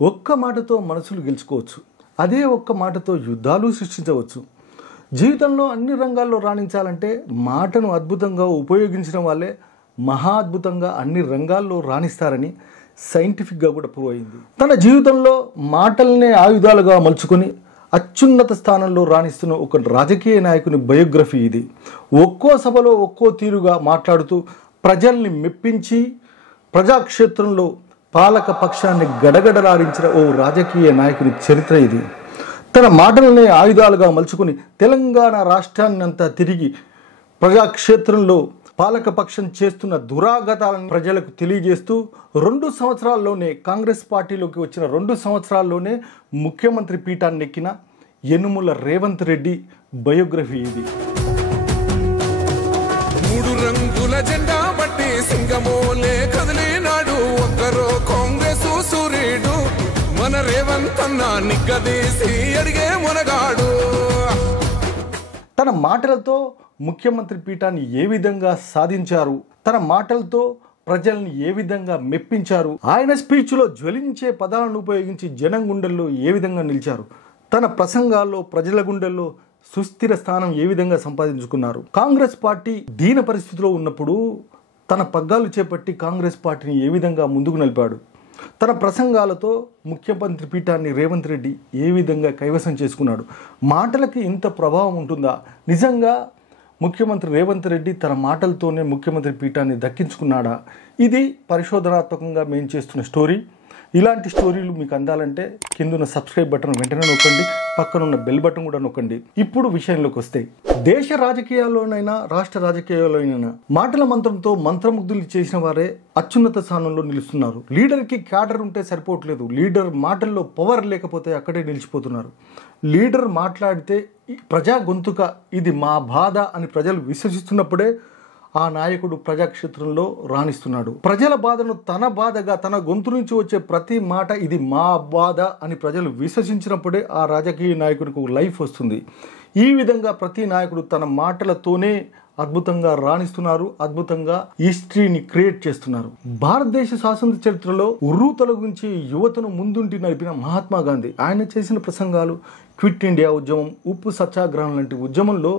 ఒక్క మాటతో మనసులు గెలుచుకోవచ్చు. అదే ఒక్క మాటతో యుద్ధాలు సృష్టించవచ్చు. జీవితంలో అన్ని రంగాల్లో రాణించాలంటే మాటను అద్భుతంగా ఉపయోగించడం వల్లే మహా అద్భుతంగా అన్ని రంగాల్లో రాణిస్తారని సైంటిఫిక్గా కూడా ప్రూవ్ అయింది. తన జీవితంలో మాటలనే ఆయుధాలుగా మలుచుకొని అత్యున్నత స్థానంలో రాణిస్తున్న ఒక రాజకీయ నాయకుని బయోగ్రఫీ ఇది. ఒక్కో సభలో ఒక్కో తీరుగా మాట్లాడుతూ ప్రజల్ని మెప్పించి ప్రజాక్షేత్రంలో పాలక పక్షాన్ని గడగడలాడించిన ఓ రాజకీయ నాయకుని చరిత్ర ఇది. తన మాటలనే ఆయుధాలుగా మలుచుకుని తెలంగాణ రాష్ట్రాన్ని అంతా తిరిగి ప్రజాక్షేత్రంలో పాలకపక్షం చేస్తున్న దురాగతాలను ప్రజలకు తెలియజేస్తూ 2 సంవత్సరాల్లోనే కాంగ్రెస్ పార్టీలోకి వచ్చిన 2 సంవత్సరాల్లోనే ముఖ్యమంత్రి పీఠాన్ని ఎక్కిన యనుమల రేవంత్ రెడ్డి బయోగ్రఫీ ఇది. 3 రంగుల జెండా బట్టి సింగమోలే కదిలినాడు ఒక్కరో కాంగ్రెస్ సూర్యుడు మన రేవంత్ అన్న నిగ్గదీసి అడిగే మునగాడు. తన మాటలతో ముఖ్యమంత్రి పీఠాన్ని ఏ విధంగా సాధించారు, తన మాటలతో ప్రజల్ని ఏ విధంగా మెప్పించారు, ఆయన స్పీచ్లో జ్వలించే పదాలను ఉపయోగించి జనం గుండెల్లో ఏ విధంగా నిలిచారు, తన ప్రసంగాల్లో ప్రజల గుండెల్లో సుస్థిర స్థానం ఏ విధంగా సంపాదించుకున్నారు. కాంగ్రెస్ పార్టీ దీన పరిస్థితిలో ఉన్నప్పుడు తన పగ్గాలు చేపట్టి కాంగ్రెస్ పార్టీని ఏ విధంగా ముందుకు నడిపాడు, తన ప్రసంగాలతో ముఖ్యమంత్రి పీఠాన్ని రేవంత్ రెడ్డి ఏ విధంగా కైవసం చేసుకున్నాడు. మాటలకి ఇంత ప్రభావం ఉంటుందా? నిజంగా ముఖ్యమంత్రి రేవంత్ రెడ్డి తన మాటలతోనే ముఖ్యమంత్రి పీఠాన్ని దక్కించుకున్నాడా? ఇది పరిశోధనాత్మకంగా మేము చేస్తున్న స్టోరీ. ఇలాంటి స్టోరీలు మీకు అందాలంటే కిందున్న సబ్స్క్రైబ్ బటన్ వెంటనే నొక్కండి, పక్కనున్న బెల్ బటన్ కూడా నొక్కండి. ఇప్పుడు విషయంలోకి వస్తే, దేశ రాజకీయాల్లోనైనా రాష్ట్ర రాజకీయాల్లోనైనా మాటల మంత్రంతో మంత్రముగ్ధులు చేసిన వారే అత్యున్నత స్థానంలో నిలుస్తున్నారు. లీడర్కి క్యాడర్ ఉంటే సరిపోవట్లేదు, లీడర్ మాటల్లో పవర్ లేకపోతే అక్కడే నిలిచిపోతున్నారు. లీడర్ మాట్లాడితే ప్రజా గొంతుక ఇది మా బాధ అని ప్రజలు విశ్వసిస్తున్నప్పుడే ఆ నాయకుడు ప్రజాక్షేత్రంలో రాణిస్తున్నాడు. ప్రజల బాధను తన బాధగా, తన గొంతు నుంచి వచ్చే ప్రతి మాట ఇది మా బాధ అని ప్రజలు విశ్వసించినప్పుడే ఆ రాజకీయ నాయకుడికి లైఫ్ వస్తుంది. ఈ విధంగా ప్రతి నాయకుడు తన మాటలతోనే అద్భుతంగా రాణిస్తున్నారు, అద్భుతంగా హిస్టరీని క్రియేట్ చేస్తున్నారు. భారతదేశ స్వాతంత్ర చరిత్రలో ఉర్రూతల గురించి యువతను ముందుంటి నడిపిన మహాత్మా గాంధీ, ఆయన చేసిన ప్రసంగాలు, క్విట్ ఇండియా ఉద్యమం, ఉప్పు సత్యాగ్రహం లాంటి ఉద్యమంలో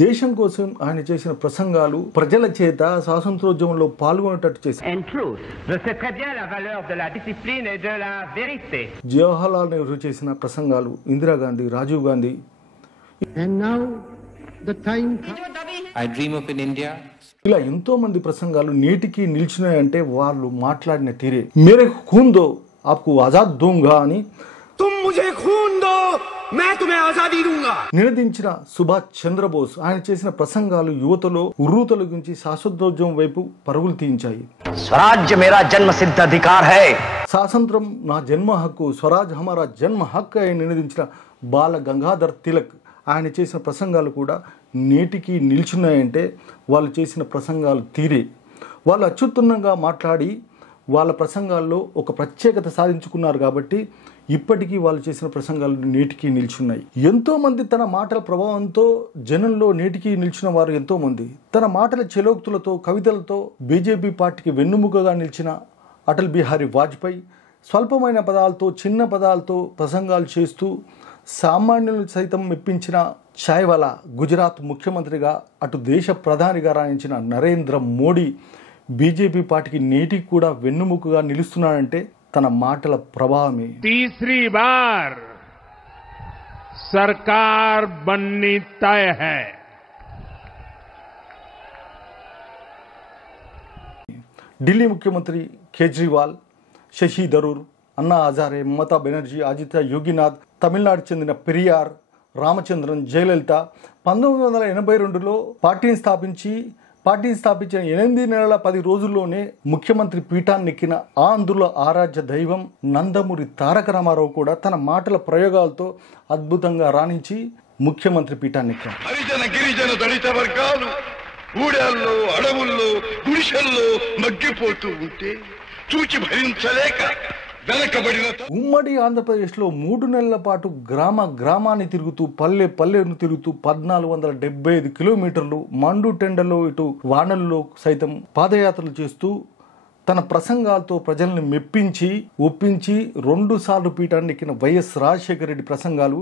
దేశం కోసం ఆయన చేసిన ప్రసంగాలు ప్రజల చేత స్వాతంత్రోద్యమంలో పాల్గొనేటట్టు చేశారు. జవహర్లాల్ నెహ్రూ చేసిన ప్రసంగాలు, ఇందిరాగాంధీ, రాజీవ్ గాంధీ. ఇలా ఎంతో మంది ప్రసంగాలు నేటికి నిలిచినాయంటే వాళ్ళు మాట్లాడిన తీరే. మేరే ఖూన్ దో ఆప్కు ఆజాద్ దూంగా అని నినదించిన సుభాష్ చంద్రబోస్, ఆయన చేసిన ప్రసంగాలు యువతలో ఉర్రూతల గురించి శాశ్వతోద్యమం వైపు పరుగులు తీయించాయి. స్వరాజ్య మేరా జన్మ సిద్ధ అధికార్ హై, స్వాతంత్రం నా జన్మ హక్కు, స్వరాజ్ హమారా జన్మ హక్కు అని నినదించిన బాల గంగాధర్ తిలక్, ఆయన చేసిన ప్రసంగాలు కూడా నేటికి నిల్చున్నాయంటే వాళ్ళు చేసిన ప్రసంగాలు తీరే. వాళ్ళు అత్యుత్తమంగా మాట్లాడి వాళ్ళ ప్రసంగాల్లో ఒక ప్రత్యేకత సాధించుకున్నారు కాబట్టి ఇప్పటికీ వాళ్ళు చేసిన ప్రసంగాలు నేటికి నిల్చున్నాయి. ఎంతోమంది తన మాటల ప్రభావంతో జనంలో నేటికి నిలిచిన వారు ఎంతోమంది. తన మాటల చెలోక్తులతో, కవితలతో బీజేపీ పార్టీకి వెన్నుముకగా నిలిచిన అటల్ బిహారీ వాజ్పేయి స్వల్పమైన పదాలతో, చిన్న పదాలతో ప్రసంగాలు చేస్తూ సామాన్యులు సైతం మెప్పించిన చాయ్వాలా, గుజరాత్ ముఖ్యమంత్రిగా అటు దేశ ప్రధానిగా రాణించిన నరేంద్ర మోడీ బీజేపీ పార్టీకి నేటికి కూడా వెన్నుముకగా నిలుస్తున్నాడంటే తన మాటల ప్రభావమే. तीसरी बार सरकार बननी तय है. ఢిల్లీ ముఖ్యమంత్రి కేజ్రీవాల్, శశి థరూర్, అన్నా హజారే, మమతా బెనర్జీ, ఆదిత్య యోగినాథ్, తమిళనాడు చెందిన పెరియార్, రామచంద్రన్, జయలలిత 1982లో పార్టీని స్థాపించిన 8 నెలల 10 రోజుల్లోనే ముఖ్యమంత్రి పీఠాన్ని ఎక్కిన ఆంధ్రుల ఆరాధ్య దైవం నందమూరి తారక రామారావు కూడా తన మాటల ప్రయోగాలతో అద్భుతంగా రాణించి ముఖ్యమంత్రి పీఠాన్ని ఎక్కారు. హరిజన గిరిజన దళిత వర్గాలు ఊడల్లో, అడవుల్లో, గుడిసెల్లో మగ్గిపోతూ ఉంటే చూచి భరించలేక ఉమ్మడి ఆంధ్రప్రదేశ్లో 3 నెలల పాటు గ్రామాన్ని తిరుగుతూ, పల్లెను తిరుగుతూ 1475 కిలోమీటర్లు మండు టెండలో, ఇటు వానల్లో సైతం పాదయాత్రలు చేస్తూ తన ప్రసంగాలతో ప్రజల్ని మెప్పించి ఒప్పించి 2 సార్లు పీఠాన్ని ఎక్కిన వైఎస్ రాజశేఖర రెడ్డి ప్రసంగాలు,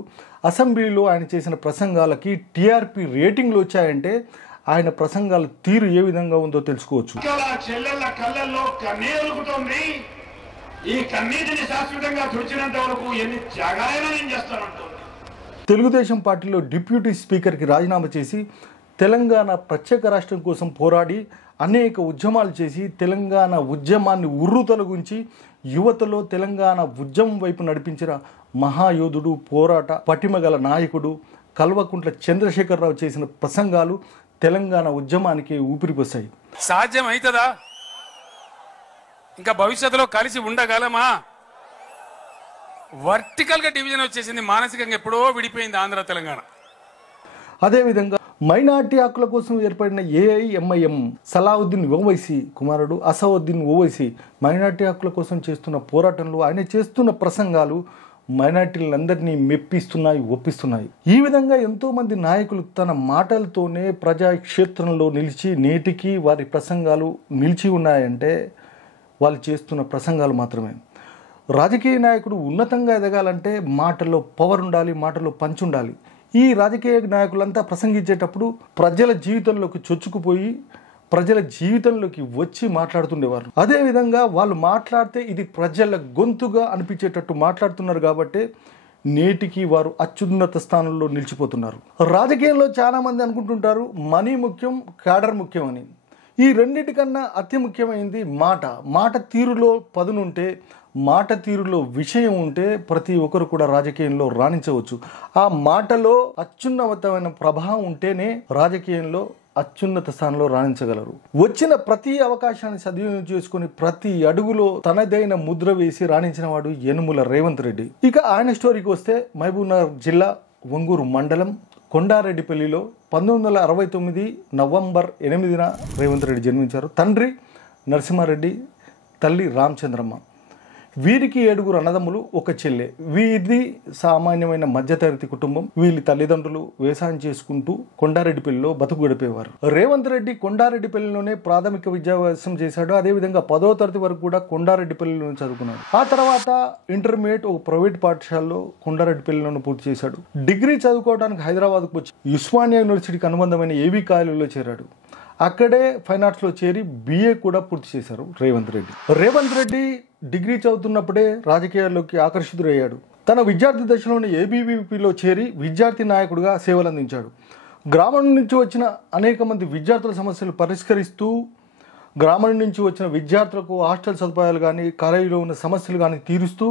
అసెంబ్లీలో ఆయన చేసిన ప్రసంగాలకి టీఆర్పీ రేటింగ్లు వచ్చాయంటే ఆయన ప్రసంగాల తీరు ఏ విధంగా ఉందో తెలుసుకోవచ్చు. చెల్లెళ్ళ కళ్ళల్లో కన్నీరుకుతోంది. ఈ కన్నీటిని శాశ్వతంగా తుడిచినంత వరకు ఎన్ని త్యాగాలైనా నేను చేస్తానంటుంది. తెలుగుదేశం పార్టీలో డిప్యూటీ స్పీకర్కి రాజీనామా చేసి తెలంగాణ ప్రత్యేక రాష్ట్రం కోసం పోరాడి అనేక ఉద్యమాలు చేసి తెలంగాణ ఉద్యమాన్ని ఉర్రూతొలగించి యువతలో తెలంగాణ ఉద్యమం వైపు నడిపించిన మహాయోధుడు, పోరాట పటిమగల నాయకుడు కల్వకుంట్ల చంద్రశేఖరరావు చేసిన ప్రసంగాలు తెలంగాణ ఉద్యమానికి ఊపిరిపోసాయి. సాధ్యమవుతుందా? ఇంకా భవిష్యత్తులో కలిసి ఉండగలమా? వర్టికల్ గా డివిజన్ వచ్చేసింది, మానసికంగా ఎప్పుడో విడిపోయింది ఆంధ్ర తెలంగాణ. అదేవిధంగా మైనార్టీ హక్కుల కోసం ఏర్పడిన ఏఐఎంఐఎం సలావుద్దీన్ ఓవైసీ కుమారుడు అసవుద్దీన్ ఓవైసీ మైనార్టీ హక్కుల కోసం చేస్తున్న పోరాటంలో ఆయన చేస్తున్న ప్రసంగాలు మైనార్టీలందరినీ మెప్పిస్తున్నాయి, ఒప్పిస్తున్నాయి. ఈ విధంగా ఎంతోమంది నాయకులు తన మాటలతోనే ప్రజాక్షేత్రంలో నిలిచి నేటికి వారి ప్రసంగాలు నిలిచి ఉన్నాయంటే వాళ్ళు చేస్తున్న ప్రసంగాలు మాత్రమే. రాజకీయ నాయకుడు ఉన్నతంగా ఎదగాలంటే మాటల్లో పవర్ ఉండాలి, మాటల్లో పంచ్ ఉండాలి. ఈ రాజకీయ నాయకులంతా ప్రసంగించేటప్పుడు ప్రజల జీవితంలోకి చొచ్చుకుపోయి ప్రజల జీవితంలోకి వచ్చి మాట్లాడుతుండేవారు. అదేవిధంగా వాళ్ళు మాట్లాడితే ఇది ప్రజల గొంతుగా అనిపించేటట్టు మాట్లాడుతున్నారు కాబట్టి నేటికి వారు అత్యున్నత స్థానంలో నిలిచిపోతున్నారు. రాజకీయంలో చాలామంది అనుకుంటుంటారు మనీ ముఖ్యం, క్యాడర్ ముఖ్యం అని. ఈ రెండింటికన్నా అతి ముఖ్యమైనది మాట. మాట తీరులో పదునుంటే, మాట తీరులో విషయం ఉంటే ప్రతి ఒక్కరు కూడా రాజకీయంలో రాణించవచ్చు. ఆ మాటలో అత్యున్నతమైన ప్రభావం ఉంటేనే రాజకీయంలో అత్యున్నత స్థానంలో రాణించగలరు. వచ్చిన ప్రతి అవకాశాన్ని సద్వినియోగం చేసుకుని ప్రతి అడుగులో తనదైన ముద్ర వేసి రాణించిన వాడు యనుమల రేవంత్ రెడ్డి. ఇక ఆయన స్టోరీకి వస్తే మహబూబ్నగర్ జిల్లా ఒంగూరు మండలం కొండారెడ్డిపల్లిలో 1969 నవంబర్ 8న రేవంత్ రెడ్డి జన్మించారు. తండ్రి నరసింహారెడ్డి, తల్లి రామచంద్రమ్మ. వీరికి 7 అన్నదమ్ములు, ఒక చెల్లె. వీరిది సామాన్యమైన మధ్యతరగతి కుటుంబం. వీళ్ళ తల్లిదండ్రులు వ్యవసాయం చేసుకుంటూ కొండారెడ్డిపల్లిలో బతుకు గడిపేవారు. రేవంత్ రెడ్డి కొండారెడ్డిపల్లిలోనే ప్రాథమిక విద్యాభ్యాసం చేశాడు. అదేవిధంగా 10వ తరగతి వరకు కూడా కొండారెడ్డిపల్లిలోనే చదువుకున్నాడు. ఆ తర్వాత ఇంటర్మీడియట్ ఒక ప్రైవేట్ పాఠశాలలో కొండారెడ్డిపల్లిలోనే పూర్తి చేశాడు. డిగ్రీ చదువుకోవడానికి హైదరాబాద్కు వచ్చి ఉస్మానియా యూనివర్సిటీకి అనుబంధమైన ఏబీ కాలేజీలో చేరాడు. అక్కడే ఫైన్ ఆర్ట్స్లో చేరి BA కూడా పూర్తి చేశారు రేవంత్ రెడ్డి. రేవంత్ రెడ్డి డిగ్రీ చదువుతున్నప్పుడే రాజకీయాల్లోకి ఆకర్షితుడయ్యాడు. తన విద్యార్థి దశలోని ABVPలో చేరి విద్యార్థి నాయకుడిగా సేవలందించాడు. గ్రామం నుంచి వచ్చిన అనేక మంది విద్యార్థుల సమస్యలు పరిష్కరిస్తూ గ్రామం నుంచి వచ్చిన విద్యార్థులకు హాస్టల్ సదుపాయాలు కానీ కాలేజీలో ఉన్న సమస్యలు కానీ తీరుస్తూ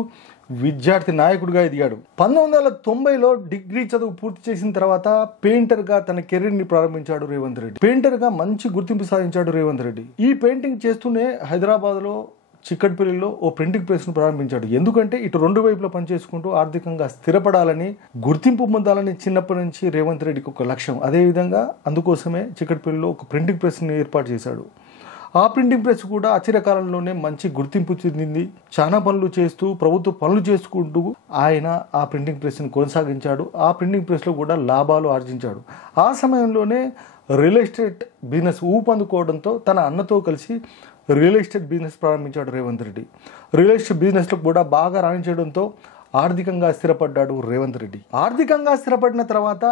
విద్యార్థి నాయకుడిగా ఎదిగాడు. 1990లో డిగ్రీ చదువు పూర్తి చేసిన తర్వాత పెయింటర్గా తన కెరీర్ని ప్రారంభించాడు రేవంత్ రెడ్డి. పెయింటర్గా మంచి గుర్తింపు సాధించాడు రేవంత్ రెడ్డి. ఈ పెయింటింగ్ చేస్తూనే హైదరాబాద్లో చిక్కట్పల్లిలో ఓ ప్రింటింగ్ ప్రెస్ను ప్రారంభించాడు. ఎందుకంటే ఇటు 2 వైపులా పనిచేసుకుంటూ ఆర్థికంగా స్థిరపడాలని, గుర్తింపు పొందాలని చిన్నప్పటి నుంచి రేవంత్ రెడ్డికి ఒక లక్ష్యం. అదేవిధంగా అందుకోసమే చిక్కట్పల్లిలో ఒక ప్రింటింగ్ ప్రెస్ని ఏర్పాటు చేశాడు. ఆ ప్రింటింగ్ ప్రెస్ కూడా అచిరకాలంలోనే మంచి గుర్తింపు చెందింది. చాలా పనులు చేస్తూ ప్రభుత్వ పనులు చేసుకుంటూ ఆయన ఆ ప్రింటింగ్ ప్రెస్ని కొనసాగించాడు. ఆ ప్రింటింగ్ ప్రెస్లో కూడా లాభాలు ఆర్జించాడు. ఆ సమయంలోనే రియల్ ఎస్టేట్ బిజినెస్ ఊపందుకోవడంతో తన అన్నతో కలిసి రియల్ ఎస్టేట్ బిజినెస్ ప్రారంభించాడు రేవంత్ రెడ్డి. రియల్ ఎస్టేట్ బిజినెస్లో కూడా బాగా రాణించడంతో ఆర్థికంగా స్థిరపడ్డాడు రేవంత్ రెడ్డి. ఆర్థికంగా స్థిరపడిన తర్వాత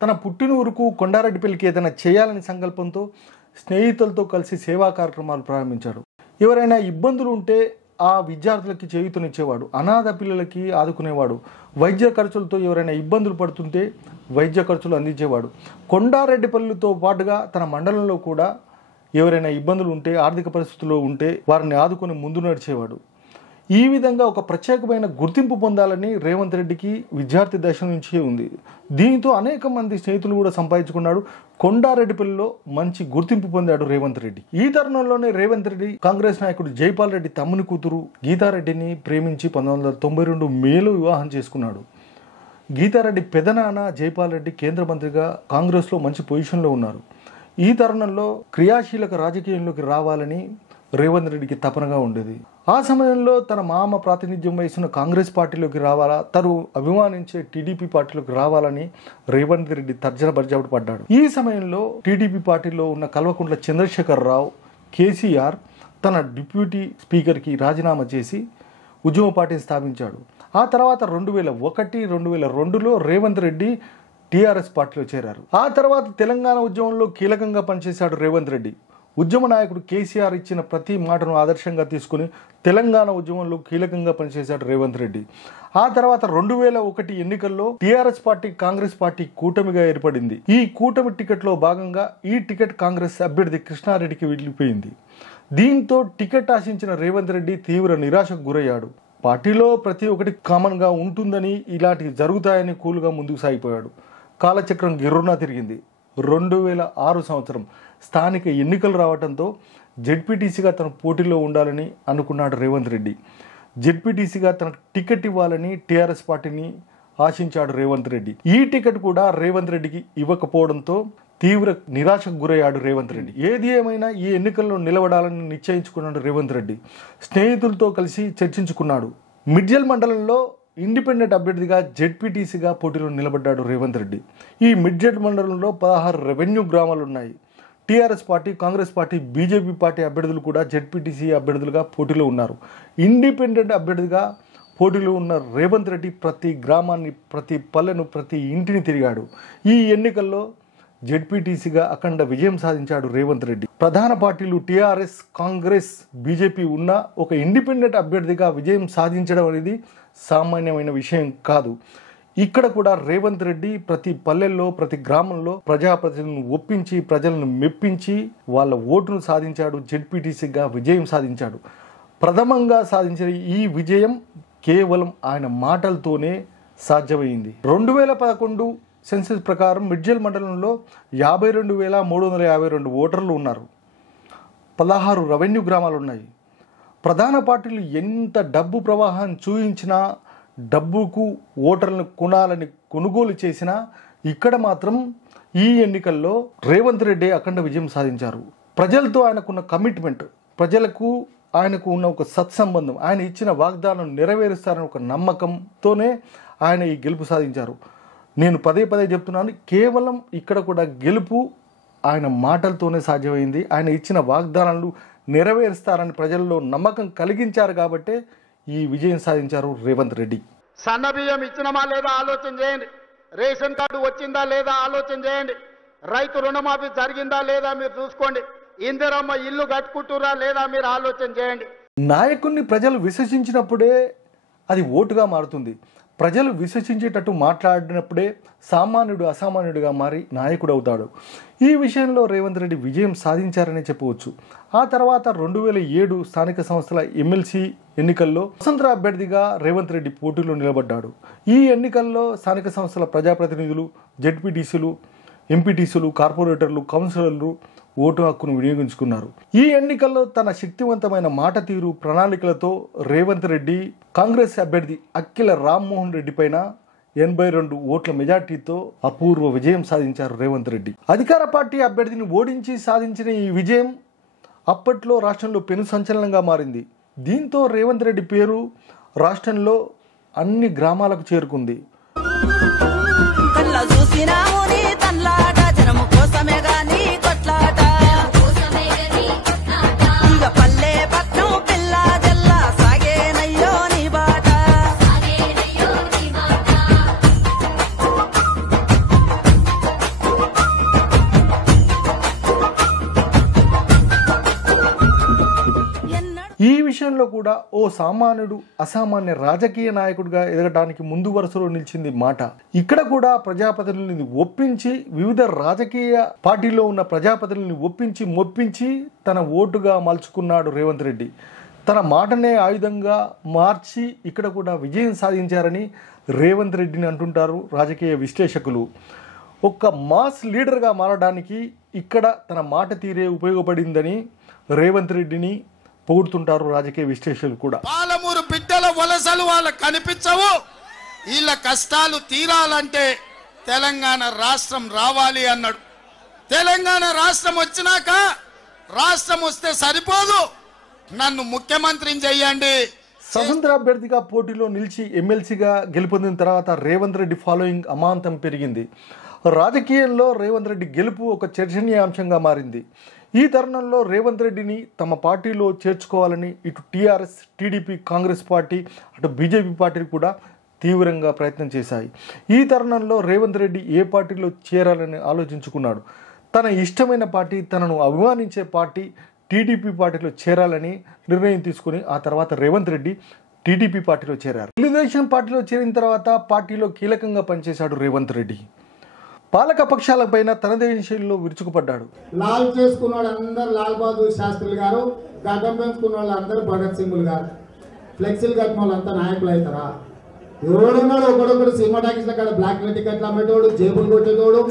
తన పుట్టిన ఊరుకు కొండారెడ్డిపల్లికి ఏదైనా చేయాలని సంకల్పంతో స్నేహితులతో కలిసి సేవా కార్యక్రమాలు ప్రారంభించాడు. ఎవరైనా ఇబ్బందులు ఉంటే ఆ విద్యార్థులకి చేయూతనిచ్చేవాడు. అనాథ పిల్లలకి ఆదుకునేవాడు. వైద్య ఖర్చులతో ఎవరైనా ఇబ్బందులు పడుతుంటే వైద్య ఖర్చులు అందించేవాడు. కొండారెడ్డిపల్లితో పాటుగా తన మండలంలో కూడా ఎవరైనా ఇబ్బందులు ఉంటే, ఆర్థిక పరిస్థితుల్లో ఉంటే వారిని ఆదుకొని ముందు నడిచేవాడు. ఈ విధంగా ఒక ప్రత్యేకమైన గుర్తింపు పొందాలని రేవంత్ రెడ్డికి విద్యార్థి దశ నుంచే ఉంది. దీంతో అనేక మంది స్నేహితులు కూడా సంపాదించుకున్నాడు. కొండారెడ్డిపల్లిలో మంచి గుర్తింపు పొందాడు రేవంత్ రెడ్డి. ఈ తరుణంలోనే రేవంత్ రెడ్డి కాంగ్రెస్ నాయకుడు జైపాల్ రెడ్డి తమ్ముని కూతురు గీతారెడ్డిని ప్రేమించి 1992 మేలో వివాహం చేసుకున్నాడు. గీతారెడ్డి పెదనాన్న జైపాల్ రెడ్డి కేంద్ర మంత్రిగా కాంగ్రెస్లో మంచి పొజిషన్లో ఉన్నారు. ఈ తరుణంలో క్రియాశీలక రాజకీయంలోకి రావాలని రేవంత్ రెడ్డికి తపనగా ఉండేది. ఆ సమయంలో తన మామ ప్రాతినిధ్యం వహిస్తున్న కాంగ్రెస్ పార్టీలోకి రావాలా, తను అభిమానించే టీడీపీ పార్టీలోకి రావాలని రేవంత్ రెడ్డి తర్జన భర్జన పడ్డాడు. ఈ సమయంలో టీడీపీ పార్టీలో ఉన్న కల్వకుంట్ల చంద్రశేఖరరావు, కేసీఆర్ తన డిప్యూటీ స్పీకర్కి రాజీనామా చేసి ఉద్యమ పార్టీని స్థాపించాడు. ఆ తర్వాత 2001, 2002లో రేవంత్ రెడ్డి టీఆర్ఎస్ పార్టీలో చేరారు. ఆ తర్వాత తెలంగాణ ఉద్యమంలో కీలకంగా పనిచేశాడు రేవంత్ రెడ్డి. ఉద్యమ నాయకుడు కేసీఆర్ ఇచ్చిన ప్రతి మాటను ఆదర్శంగా తీసుకుని తెలంగాణ ఉద్యమంలో కీలకంగా పనిచేశాడు రేవంత్ రెడ్డి. ఆ తర్వాత 2001 ఎన్నికల్లో టీఆర్ఎస్ పార్టీ కాంగ్రెస్ పార్టీ కూటమిగా ఏర్పడింది. ఈ కూటమి టికెట్లో భాగంగా ఈ టికెట్ కాంగ్రెస్ అభ్యర్థి కృష్ణారెడ్డికి వెళ్ళిపోయింది. దీంతో టికెట్ ఆశించిన రేవంత్ రెడ్డి తీవ్ర నిరాశకు గురయ్యాడు. పార్టీలో ప్రతి ఒక్కటి కామన్గా ఉంటుందని, ఇలాంటివి జరుగుతాయని కూల్గా ముందుకు సాగిపోయాడు. కాలచక్రం గిర్రునా తిరిగింది. 2006 సంవత్సరం స్థానిక ఎన్నికలు రావడంతో జెడ్పీటీసీగా తన పోటీలో ఉండాలని అనుకున్నాడు రేవంత్ రెడ్డి. జెడ్పీటీసీగా తనకు టికెట్ ఇవ్వాలని టీఆర్ఎస్ పార్టీని ఆశించాడు రేవంత్ రెడ్డి. ఈ టికెట్ కూడా రేవంత్ రెడ్డికి ఇవ్వకపోవడంతో తీవ్ర నిరాశకు గురయ్యాడు రేవంత్ రెడ్డి. ఏది ఏమైనా ఈ ఎన్నికల్లో నిలబడాలని నిశ్చయించుకున్నాడు రేవంత్ రెడ్డి. స్నేహితులతో కలిసి చర్చించుకున్నాడు. మిడ్జల్ మండలంలో ఇండిపెండెంట్ అభ్యర్థిగా జెడ్పీటీసీగా పోటీలో నిలబడ్డాడు రేవంత్ రెడ్డి. ఈ మిడ్జల్ మండలంలో 16 రెవెన్యూ గ్రామాలు ఉన్నాయి. TRS party, Congress party, BJP party అభ్యర్థులు కూడా జెడ్పీటీసీ అభ్యర్థులుగా పోటీలో ఉన్నారు. ఇండిపెండెంట్ అభ్యర్థిగా పోటీలో ఉన్న రేవంత్ రెడ్డి ప్రతి గ్రామాన్ని, ప్రతి పల్లెను, ప్రతి ఇంటిని తిరిగాడు. ఈ ఎన్నికల్లో జెడ్పీటీసీగా అఖండ విజయం సాధించాడు రేవంత్ రెడ్డి. ప్రధాన పార్టీలు టీఆర్ఎస్, కాంగ్రెస్, బీజేపీ ఉన్న ఒక ఇండిపెండెంట్ అభ్యర్థిగా విజయం సాధించడం అనేది సామాన్యమైన విషయం కాదు. ఇక్కడ కూడా రేవంత్ రెడ్డి ప్రతి పల్లెల్లో, ప్రతి గ్రామంలో ప్రజాప్రతినిధులను ఒప్పించి, ప్రజలను మెప్పించి వాళ్ళ ఓటును సాధించాడు. జెడ్పీటీసీగా విజయం సాధించాడు. ప్రథమంగా సాధించిన ఈ విజయం కేవలం ఆయన మాటలతోనే సాధ్యమైంది. 2011 సెన్సస్ ప్రకారం మిడ్జల్ మండలంలో 52,352 ఓటర్లు ఉన్నారు. 16 రెవెన్యూ గ్రామాలు ఉన్నాయి. ప్రధాన పార్టీలు ఎంత డబ్బు ప్రవాహాన్ని చూయించినా, డబ్బుకు ఓటర్లను కొనాలని కొనుగోలు చేసినా, ఇక్కడ మాత్రం ఈ ఎన్నికల్లో రేవంత్ రెడ్డి అఖండ విజయం సాధించారు. ప్రజలతో ఆయనకున్న కమిట్మెంట్, ప్రజలకు ఆయనకు ఉన్న ఒక సత్సంబంధం, ఆయన ఇచ్చిన వాగ్దానం నెరవేరుస్తారని ఒక నమ్మకంతోనే ఆయన ఈ గెలుపు సాధించారు. నేను పదే చెప్తున్నాను, కేవలం ఇక్కడ కూడా గెలుపు ఆయన మాటలతోనే సాధ్యమైంది. ఆయన ఇచ్చిన వాగ్దానాలు నెరవేరుస్తారని ప్రజల్లో నమ్మకం కలిగించారు కాబట్టే ఈ విజయం సాధించారు రేవంత్ రెడ్డి. సన్న బియ్యం ఇచ్చినమా లేదా ఆలోచన చేయండి. రేషన్ కార్డు వచ్చిందా లేదా ఆలోచన చేయండి. రైతు రుణమాఫీ జరిగిందా లేదా మీరు చూసుకోండి. ఇందిరమ్మ ఇల్లు కట్టుకుంటురా లేదా మీరు ఆలోచన చేయండి. నాయకుడిని ప్రజలు విశ్వసించినప్పుడే అది ఓటుగా మారుతుంది. ప్రజలు విశ్వసించేటట్టు మాట్లాడినప్పుడే సామాన్యుడు అసామాన్యుడిగా మారి నాయకుడు అవుతాడు. ఈ విషయంలో రేవంత్ రెడ్డి విజయం సాధించారనే చెప్పవచ్చు. ఆ తర్వాత 2007 స్థానిక సంస్థల ఎమ్మెల్సీ ఎన్నికల్లో స్వతంత్ర అభ్యర్థిగా రేవంత్ రెడ్డి పోటీలో నిలబడ్డాడు. ఈ ఎన్నికల్లో స్థానిక సంస్థల ప్రజాప్రతినిధులు, జెడ్పీటీసీలు, ఎంపీటీసీలు, కార్పొరేటర్లు, కౌన్సిలర్లు ఓటు హక్కును వినియోగించుకున్నారు. ఈ ఎన్నికల్లో తన శక్తివంతమైన మాట తీరు, ప్రణాళికలతో రేవంత్ రెడ్డి కాంగ్రెస్ అభ్యర్థి అఖిల రామ్మోహన్ రెడ్డి పైన 82 ఓట్ల మెజార్టీతో అపూర్వ విజయం సాధించారు రేవంత్ రెడ్డి. అధికార పార్టీ అభ్యర్థిని ఓడించి సాధించిన ఈ విజయం అప్పట్లో రాష్ట్రంలో పెను సంచలనంగా మారింది. దీంతో రేవంత్ రెడ్డి పేరు రాష్ట్రంలో అన్ని గ్రామాలకు చేరుకుంది. ఈ విషయంలో కూడా ఓ సామాన్యుడు అసామాన్య రాజకీయ నాయకుడిగా ఎదగడానికి ముందు వరుసలో నిలిచింది మాట. ఇక్కడ కూడా ప్రజాప్రతినిధులను ఒప్పించి, వివిధ రాజకీయ పార్టీలో ఉన్న ప్రజాప్రతినిధులను ఒప్పించి మొప్పించి తన ఓటుగా మలుచుకున్నాడు రేవంత్ రెడ్డి. తన మాటనే ఆయుధంగా మార్చి ఇక్కడ కూడా విజయం సాధించారని రేవంత్ రెడ్డిని అంటుంటారు రాజకీయ విశ్లేషకులు. ఒక మాస్ లీడర్గా మారడానికి ఇక్కడ తన మాట తీరే ఉపయోగపడిందని రేవంత్ రెడ్డిని పొగుడుతుంటారు రాజకీయ విశ్లేషకులు కూడా. పాలమూరు బిడ్డల వలసలు వాళ్ళకు కనిపించవు. వీళ్ళ కష్టాలు తీరాలంటే తెలంగాణ రాష్ట్రం రావాలి అన్నాడు. తెలంగాణ రాష్ట్రం వచ్చినాక, రాష్ట్రం వస్తే సరిపోదు, నన్ను ముఖ్యమంత్రిని చెయ్యండి. స్వతంత్ర అభ్యర్థిగా పోటీలో నిలిచి ఎమ్మెల్సీగా గెలుపొందిన తర్వాత రేవంత్ రెడ్డి ఫాలోయింగ్ అమాంతం పెరిగింది. రాజకీయంలో రేవంత్ రెడ్డి గెలుపు ఒక చర్చనీయాంశంగా మారింది. ఈ తరుణంలో రేవంత్ రెడ్డిని తమ పార్టీలో చేర్చుకోవాలని ఇటు టీఆర్ఎస్, టీడీపీ, కాంగ్రెస్ పార్టీ, అటు బీజేపీ పార్టీలు కూడా తీవ్రంగా ప్రయత్నం చేశాయి. ఈ తరుణంలో రేవంత్ రెడ్డి ఏ పార్టీలో చేరాలని ఆలోచించుకున్నాడు. తన ఇష్టమైన పార్టీ, తనను అభిమానించే పార్టీ టీడీపీ పార్టీలో చేరాలని నిర్ణయం తీసుకుని ఆ తర్వాత రేవంత్ రెడ్డి టీడీపీ పార్టీలో చేరారు. తెలుగుదేశం పార్టీలో చేరిన తర్వాత పార్టీలో కీలకంగా పనిచేశాడు రేవంత్ రెడ్డి. పాలక పక్షాలపైన తనదే శైలిలో విరుచుకుపడ్డాడు. లాల్ చేసుకున్న వాళ్ళు అందరూ లాల్ బహదూర్ శాస్త్రులు గారు, గడ్డం పెంచుకున్న వాళ్ళు అందరూ భగత్ సింగులు గారు, ఫ్లెక్సీలు కట్టిన వాళ్ళంతా నాయకులు అవుతారా? ఎవడున్నాడు ఒకడొకడు సినిమా టాకీస్ల కాడ బ్లాక్ టికెట్లు అమ్మేటోడు, జేబులు కొట్టేటోడు,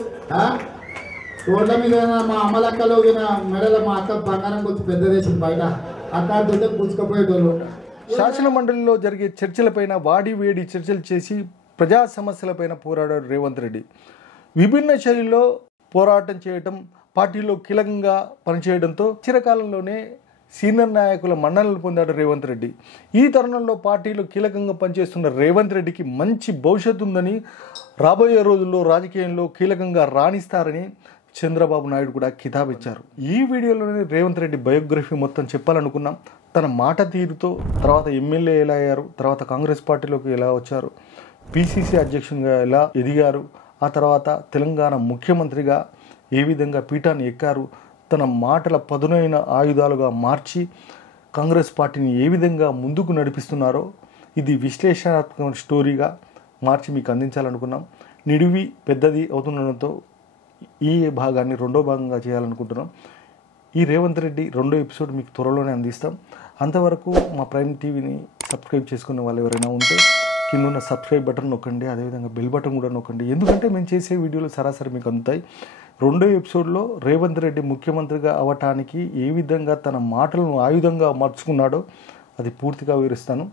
రోడ్ల మీద మా అమ్మలక్కలు మెడల మా అక్క బంగారం గుర్తు పెద్ద దేశం బయట అక్కడ దుడ్డ పుచ్చుకపోయేటోళ్ళు. శాసన మండలిలో జరిగే చర్చలపైన వాడి వేడి చర్చలు చేసి ప్రజా సమస్యలపైన పోరాడాడు రేవంత్ రెడ్డి. విభిన్న శైలిలో పోరాటం చేయడం, పార్టీలో కీలకంగా పనిచేయడంతో చిరకాలంలోనే సీనియర్ నాయకుల మన్ననలు పొందాడు రేవంత్ రెడ్డి. ఈ తరుణంలో పార్టీలో కీలకంగా పనిచేస్తున్న రేవంత్ రెడ్డికి మంచి భవిష్యత్తు ఉందని, రాబోయే రోజుల్లో రాజకీయంలో కీలకంగా రాణిస్తారని చంద్రబాబు నాయుడు కూడా కితాబిచ్చారు. ఈ వీడియోలోనే రేవంత్ రెడ్డి బయోగ్రఫీ మొత్తం చెప్పాలనుకున్నాం. తన మాట తీరుతో తర్వాత ఎమ్మెల్యే ఎలా అయ్యారు, తర్వాత కాంగ్రెస్ పార్టీలోకి ఎలా వచ్చారు, పిసిసి అధ్యక్షునిగా ఎలా ఎదిగారు, ఆ తర్వాత తెలంగాణ ముఖ్యమంత్రిగా ఏ విధంగా పీఠాన్ని ఎక్కారు, తన మాటల పదునైన ఆయుధాలుగా మార్చి కాంగ్రెస్ పార్టీని ఏ విధంగా ముందుకు నడిపిస్తున్నారో ఇది విశ్లేషణాత్మక స్టోరీగా మార్చి మీకు అందించాలనుకున్నాం. నిడివి పెద్దది అవుతుండడంతో ఈ భాగాన్ని రెండో భాగంగా చేయాలనుకుంటున్నాం. ఈ రేవంత్ రెడ్డి రెండో ఎపిసోడ్ మీకు త్వరలోనే అందిస్తాం. అంతవరకు మా ప్రైమ్ టీవీని సబ్స్క్రైబ్ చేసుకునే వాళ్ళు ఎవరైనా ఉంటే కింద ఉన్న సబ్స్క్రైబ్ బటన్ నొక్కండి, అదేవిధంగా బెల్ బటన్ కూడా నొక్కండి. ఎందుకంటే మేము చేసే వీడియోలు సరాసరి మీకు అందుతాయి. రెండో ఎపిసోడ్లో రేవంత్ రెడ్డి ముఖ్యమంత్రిగా అవ్వటానికి ఏ విధంగా తన మాటలను ఆయుధంగా మార్చుకున్నాడో అది పూర్తిగా వివరిస్తాను.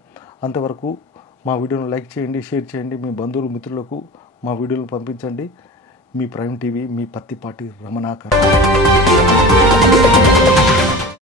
అంతవరకు మా వీడియోను లైక్ చేయండి, షేర్ చేయండి, మీ బంధువులు మిత్రులకు మా వీడియోలను పంపించండి. మీ ప్రైమ్ టీవీ, మీ పత్తిపాటి రమణాకర్.